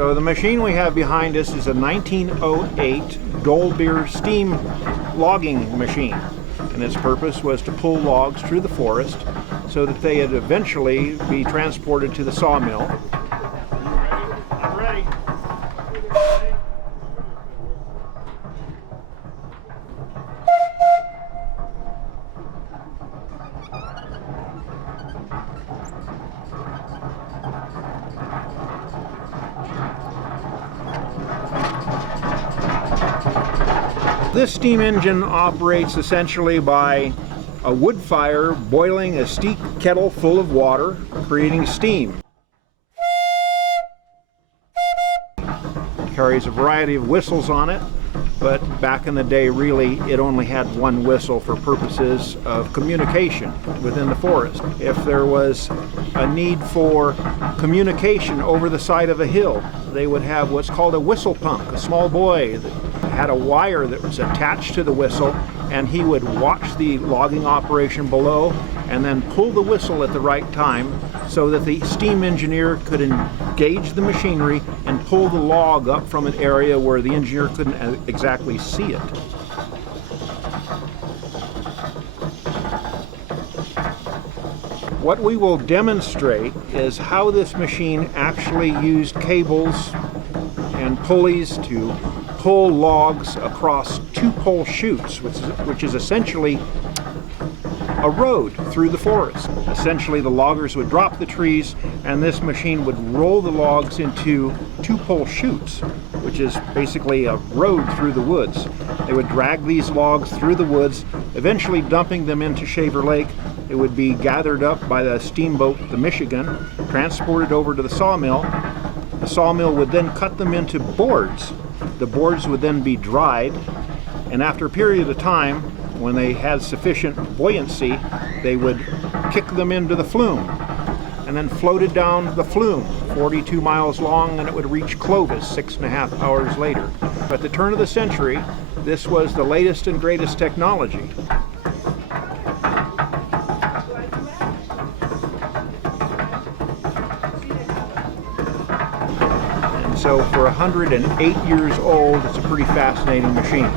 So the machine we have behind us is a 1908 Goldbeer steam logging machine, and its purpose was to pull logs through the forest so that they would eventually be transported to the sawmill. I'm ready. This steam engine operates essentially by a wood fire boiling a steep kettle full of water, creating steam. It carries a variety of whistles on it, but back in the day really it only had one whistle for purposes of communication within the forest. If there was a need for communication over the side of a hill, they would have what's called a whistle punk, a small boy that had a wire that was attached to the whistle, and he would watch the logging operation below and then pull the whistle at the right time so that the steam engineer could engage the machinery and pull the log up from an area where the engineer couldn't exactly see it. What we will demonstrate is how this machine actually used cables and pulleys to pull logs across two-pole chutes, which is essentially a road through the forest. Essentially, the loggers would drop the trees, and this machine would roll the logs into two-pole chutes, which is basically a road through the woods. They would drag these logs through the woods, eventually dumping them into Shaver Lake. It would be gathered up by the steamboat, the Michigan, transported over to the sawmill. The sawmill would then cut them into boards. The boards would then be dried, and after a period of time, when they had sufficient buoyancy, they would kick them into the flume, and then floated down the flume, 42 miles long, and it would reach Clovis 6.5 hours later. At the turn of the century, this was the latest and greatest technology. So for 108 years old, it's a pretty fascinating machine.